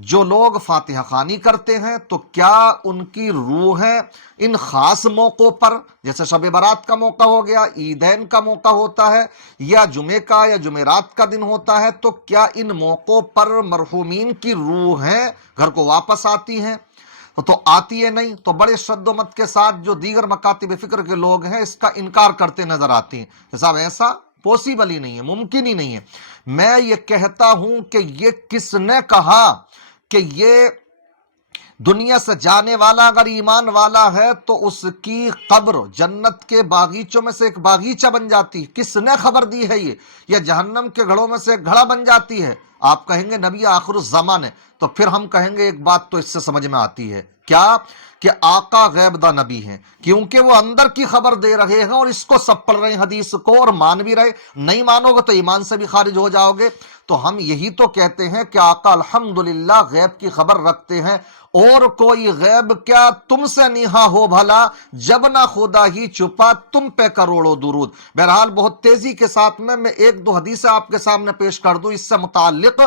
جو لوگ فاتحہ خوانی کرتے ہیں تو کیا ان کی روحیں ان خاص موقعوں پر، جیسے شب برات کا موقع ہو گیا، عیدین کا موقع ہوتا ہے، یا جمعے کا یا جمعرات کا دن ہوتا ہے، تو کیا ان موقعوں پر مرحومین کی روحیں گھر کو واپس آتی ہیں؟ تو آتی ہے نہیں، تو بڑے شد و مت کے ساتھ جو دیگر مکاتب فکر کے لوگ ہیں اس کا انکار کرتے نظر آتے ہیں کہ صاحب ایسا پوسیبل ہی نہیں ہے، ممکن ہی نہیں ہے۔ میں یہ کہتا ہوں کہ یہ کس نے کہا کہ یہ دنیا سے جانے والا اگر ایمان والا ہے تو اس کی قبر جنت کے باغیچوں میں سے ایک باغیچہ بن جاتی؟ کس نے خبر دی ہے یہ؟ یا جہنم کے گھڑوں میں سے ایک گھڑا بن جاتی ہے؟ آپ کہیں گے نبی آخر الزمان ہے، تو پھر ہم کہیں گے ایک بات تو اس سے سمجھ میں آتی ہے، کیا کہ آقا غیب دا نبی ہیں، کیونکہ وہ اندر کی خبر دے رہے ہیں اور اس کو سب پڑھ رہے ہیں حدیث کو اور مان بھی رہے۔ نہیں مانو گے تو ایمان سے بھی خارج ہو جاؤ گے۔ تو ہم یہی تو کہتے ہیں کہ آقا الحمدللہ غیب کی خبر رکھتے ہیں، اور کوئی غیب کیا تم سے نیہا ہو بھلا، جب نہ خدا ہی چھپا تم پہ کروڑوں درود۔ بہرحال بہت تیزی کے ساتھ میں ایک دو حدیثیں آپ کے سامنے پیش کر دوں اس سے متعلق،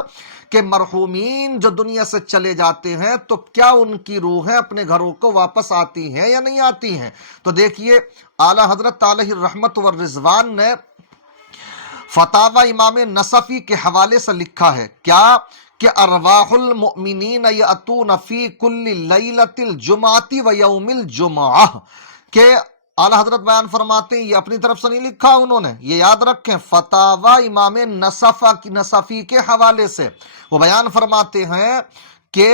کہ مرحومین جو دنیا سے چلے جاتے ہیں تو کیا ان کی روحیں اپنے گھروں کو واپس آتی ہیں یا نہیں آتی ہیں؟ تو دیکھیے اعلیٰ حضرت علیہ الرحمت والرضوان نے فتاوی امام نصفی کے حوالے سے لکھا ہے کیا کہ ارواح المؤمنین یاتون فی کل لیلۃ الجمعۃ و یوم الجمعہ، کہ اعلیٰ حضرت بیان فرماتے ہیں، یہ اپنی طرف سے نہیں لکھا انہوں نے، یہ یاد رکھیں، فتاوی امام نصفی کے حوالے سے وہ بیان فرماتے ہیں کہ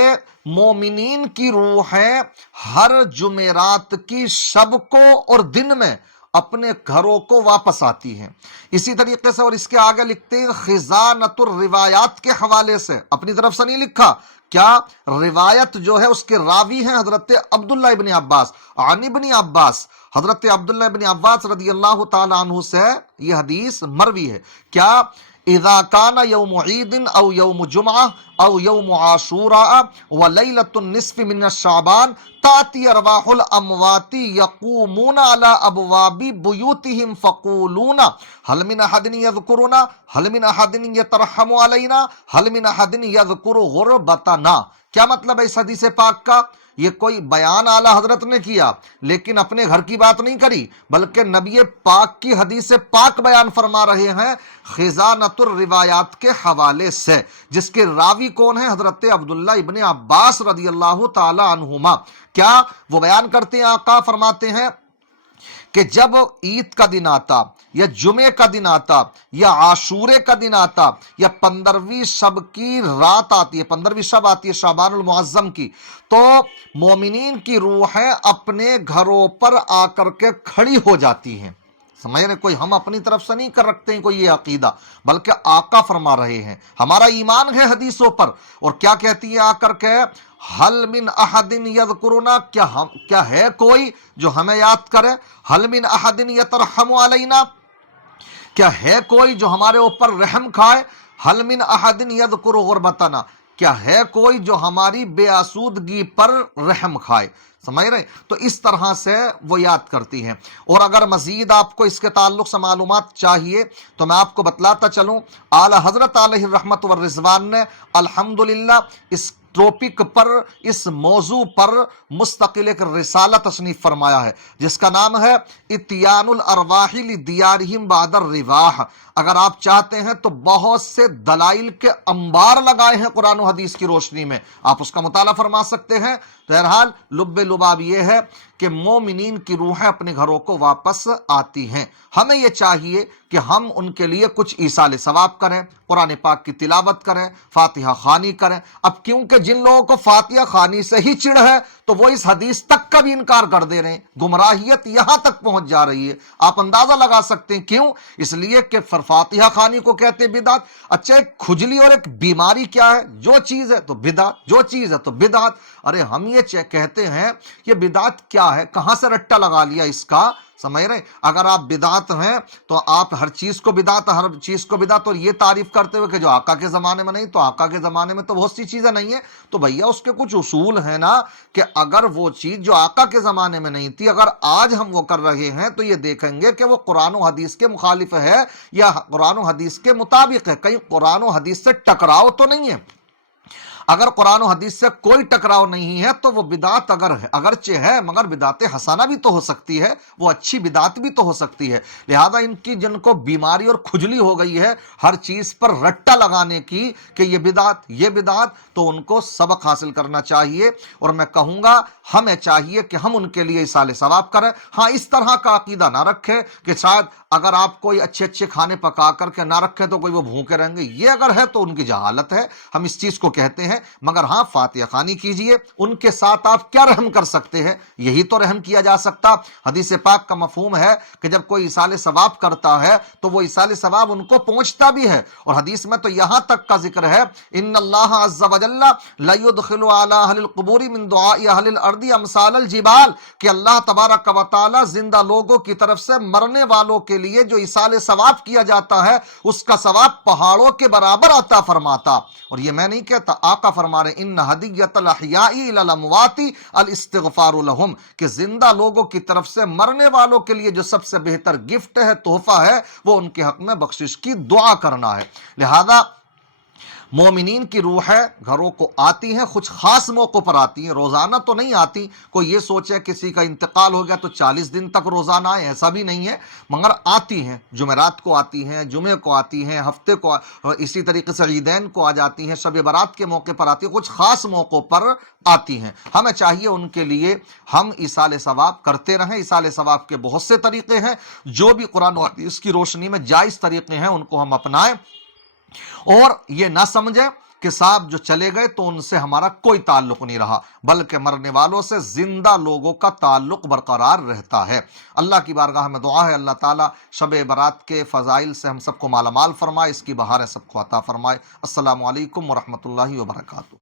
مومنین کی روحیں ہر جمعرات کی شب کو اور دن میں اپنے گھروں کو واپس آتی ہیں۔ اسی طریقے سے اور اس کے آگے لکھتے ہیں خزانۃ الروایات کے حوالے سے، اپنی طرف سے نہیں لکھا، کیا روایت جو ہے اس کے راوی ہیں حضرت عبداللہ ابن عباس، عن ابن عباس، حضرت عبداللہ ابن عباس رضی اللہ تعالی عنہ سے یہ حدیث مروی ہے، کیا اذا کان یوم عید او یوم جمعہ او یوم عاشوراء ولیلۃ النصف من الشعبان تاتی ارواح الاموات یقومون علی ابواب بیوتہم فقولون هل من احد یذکرنا هل من احد یترحم علینا هل من احد یذکر غربتنا۔ کیا مطلب ہے اس حدیث پاک کا؟ یہ کوئی بیان اعلیٰ حضرت نے کیا لیکن اپنے گھر کی بات نہیں کری، بلکہ نبی پاک کی حدیث پاک بیان فرما رہے ہیں خزانۃ الروایات کے حوالے سے، جس کے راوی کون ہیں؟ حضرت عبداللہ ابن عباس رضی اللہ تعالی عنہما۔ کیا وہ بیان کرتے ہیں، آقا فرماتے ہیں کہ جب عید کا دن آتا یا جمعے کا دن آتا یا عاشورے کا دن آتا یا 15ویں شب کی رات آتی ہے، 15ویں شب آتی ہے شعبان المعظم کی، تو مومنین کی روحیں اپنے گھروں پر آ کر کے کھڑی ہو جاتی ہیں۔ سمجھ رہے؟ کوئی ہم اپنی طرف سے نہیں کر رکھتے ہیں کوئی یہ عقیدہ، بلکہ آقا فرما رہے ہیں، ہمارا ایمان ہے حدیثوں پر۔ اور کیا کہتی ہے آ کر کے، حل من احد یذکرنا، کیا ہے کوئی جو ہمیں یاد کرے، حل من احد یترحم علینا، کیا ہے کوئی جو ہمارے اوپر رحم کھائے، حل من احد یذکر غربتنا، کیا ہے کوئی جو ہماری بے آسودگی پر رحم کھائے۔ سمجھ رہے؟ تو اس طرح سے وہ یاد کرتی ہیں۔ اور اگر مزید آپ کو اس کے تعلق سے معلومات چاہیے تو میں آپ کو بتلاتا چلوں، اعلیٰ حضرت علیہ الرحمت والرضوان نے الحمدللہ اس ٹاپک پر، اس موضوع پر مستقل ایک رسالہ تصنیف فرمایا ہے جس کا نام ہے اتیان الارواح لدیارہم بعد الرواح۔ اگر آپ چاہتے ہیں تو بہت سے دلائل کے انبار لگائے ہیں قرآن و حدیث کی روشنی میں، آپ اس کا مطالعہ فرما سکتے ہیں۔ بہرحال لب لباب یہ ہے کہ مومنین کی روحیں اپنے گھروں کو واپس آتی ہیں، ہمیں یہ چاہیے کہ ہم ان کے لیے کچھ ایصال ثواب کریں، قرآن پاک کی تلاوت کریں، فاتحہ خوانی کریں۔ اب کیونکہ جن لوگوں کو فاتحہ خوانی سے ہی چڑ ہے تو وہ اس حدیث تک کا بھی انکار کر دے رہے ہیں، گمراہیت یہاں تک پہنچ جا رہی ہے۔ آپ اندازہ لگا سکتے ہیں کیوں؟ اس لیے کہ فاتحہ خوانی کو کہتے ہیں بدعت۔ اچھا، ایک کھجلی اور ایک بیماری کیا ہے؟ جو چیز ہے تو بدعت، جو چیز ہے تو بدعت۔ ارے ہم یہ کہتے ہیں یہ بدعت کیا ہے، کہاں سے رٹا لگا لیا اس کا؟ سمجھ رہے؟ اگر آپ بدعت ہیں تو آپ ہر چیز کو بدعت، ہر چیز کو بدعت، اور یہ تعریف کرتے ہوئے کہ جو آقا کے زمانے میں نہیں، تو آقا کے زمانے میں تو بہت سی چیزیں نہیں ہیں، تو بھیا اس کے کچھ اصول ہیں نا، کہ اگر وہ چیز جو آقا کے زمانے میں نہیں تھی اگر آج ہم وہ کر رہے ہیں تو یہ دیکھیں گے کہ وہ قرآن و حدیث کے مخالف ہے یا قرآن و حدیث کے مطابق ہے، کہیں قرآن و حدیث سے ٹکراؤ تو نہیں ہے۔ اگر قرآن و حدیث سے کوئی ٹکراؤ نہیں ہے تو وہ بدعت اگر ہے اگرچہ ہے مگر بدعت حسنہ بھی تو ہو سکتی ہے، وہ اچھی بدعت بھی تو ہو سکتی ہے۔ لہذا ان کی جن کو بیماری اور کھجلی ہو گئی ہے ہر چیز پر رٹا لگانے کی کہ یہ بدعت، تو ان کو سبق حاصل کرنا چاہیے۔ اور میں کہوں گا ہمیں چاہیے کہ ہم ان کے لیے ایصال ثواب کریں۔ ہاں، اس طرح کا عقیدہ نہ رکھیں کہ شاید اگر آپ کوئی اچھے اچھے کھانے پکا کر کے نہ رکھیں تو کوئی وہ بھوکے رہیں گے، یہ اگر ہے تو ان کی جہالت ہے، ہم اس چیز کو کہتے ہیں۔ مگر ہاں، فاتحہ خوانی کیجئے، ان کے ساتھ آپ کیا رحم کر سکتے ہیں؟ یہی تو رحم کیا جا سکتا۔ حدیث پاک کا مفہوم ہے کہ جب کوئی ایصال ثواب کرتا ہے تو وہ ایصال ثواب ان کو پہنچتا بھی ہے، اور حدیث میں تو یہاں تک کا ذکر ہے ان اللہ عز وجل لا يدخل على اهل القبور من دعاء اهل الارض امثال الجبال، کہ اللہ تبارک و تعالی زندہ لوگوں کی طرف سے مرنے والوں کے لیے جو ایصال ثواب کیا جاتا ہے اس کا ثواب پہاڑوں کے برابر عطا فرماتا۔ اور یہ میں نہیں کہتا، آقا فرما رہے ان ہدیۃ الاحیاء الی الاموات الاستغفار لهم، کہ زندہ لوگوں کی طرف سے مرنے والوں کے لیے جو سب سے بہتر گفٹ ہے، تحفہ ہے، وہ ان کے حق میں بخشش کی دعا کرنا ہے۔ لہذا مومنین کی روحیں گھروں کو آتی ہیں، کچھ خاص موقع پر آتی ہیں، روزانہ تو نہیں آتی۔ کوئی یہ سوچے کسی کا انتقال ہو گیا تو 40 دن تک روزانہ آئے، ایسا بھی نہیں ہے، مگر آتی ہیں، جمعرات کو آتی ہیں، جمعے کو آتی ہیں، ہفتے کو اسی طریقے سے عیدین کو آ جاتی ہیں، شب برات کے موقع پر آتی ہیں، کچھ خاص موقعوں پر آتی ہیں۔ ہمیں چاہیے ان کے لیے ہم ایصال ثواب کرتے رہیں۔ ایصال ثواب کے بہت سے طریقے ہیں، جو بھی قرآن و حدیث کی روشنی میں جائز طریقے ہیں ان کو ہم اپنائیں، اور یہ نہ سمجھیں کہ صاحب جو چلے گئے تو ان سے ہمارا کوئی تعلق نہیں رہا، بلکہ مرنے والوں سے زندہ لوگوں کا تعلق برقرار رہتا ہے۔ اللہ کی بارگاہ میں دعا ہے اللہ تعالیٰ شب برات کے فضائل سے ہم سب کو مالا مال فرمائے، اس کی بہاریں سب کو عطا فرمائے۔ السلام علیکم ورحمۃ اللہ وبرکاتہ۔